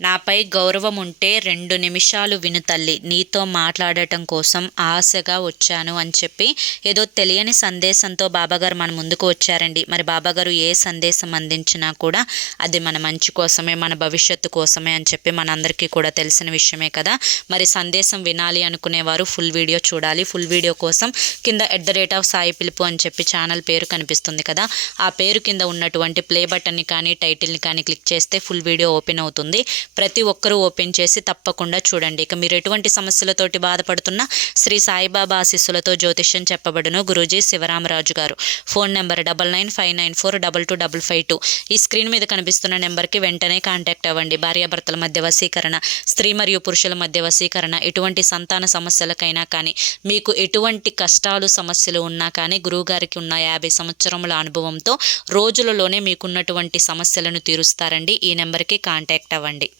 నాపై గౌరవం ఉంటే 2 నిమిషాలు విను తల్లి, నీతో మాట్లాడటం కోసం ఆశగా వచ్చాను అని చెప్పి ఏదో తెలియని సందేశంతో బాబాగారు మన ముందుకు వచ్చారండి. మరి బాబాగారు ఏ సందేశం అందించినా కూడా అది మన మంచి కోసమే, మన భవిష్యత్తు కోసమే అని చెప్పి మనందరికీ కూడా తెలిసిన విషయమే కదా. మరి సందేశం వినాలి అనుకునేవారు ఫుల్ వీడియో చూడాలి. ఫుల్ వీడియో కోసం కింద @సాయి పిలుపు అని చెప్పి ఛానల్ పేరు కనిపిస్తుంది కదా, ఆ పేరు కింద ఉన్నటువంటి ప్లే బటన్ని కానీ టైటిల్ని కానీ క్లిక్ చేస్తే ఫుల్ వీడియో ఓపెన్ అవుతుంది. ప్రతి ఒక్కరూ ఓపెన్ చేసి తప్పకుండా చూడండి. ఇక మీరు ఎటువంటి సమస్యలతోటి బాధపడుతున్నా శ్రీ సాయిబాబా ఆశీస్సులతో జ్యోతిష్యం చెప్పబడును. గురూజీ శివరామరాజు గారు. Phone number 9959425552. ఈ స్క్రీన్ మీద కనిపిస్తున్న నెంబర్కి వెంటనే కాంటాక్ట్ అవ్వండి. భార్యాభర్తల మధ్య వశీకరణ, స్త్రీ మరియు పురుషుల మధ్య వశీకరణ, ఎటువంటి సంతాన సమస్యలకైనా కానీ, మీకు ఎటువంటి కష్టాలు సమస్యలు ఉన్నా కానీ గురువుగారికి ఉన్న 50 సంవత్సరముల అనుభవంతో రోజులలోనే మీకున్నటువంటి సమస్యలను తీరుస్తారండి. ఈ నెంబర్కి కాంటాక్ట్ అవ్వండి.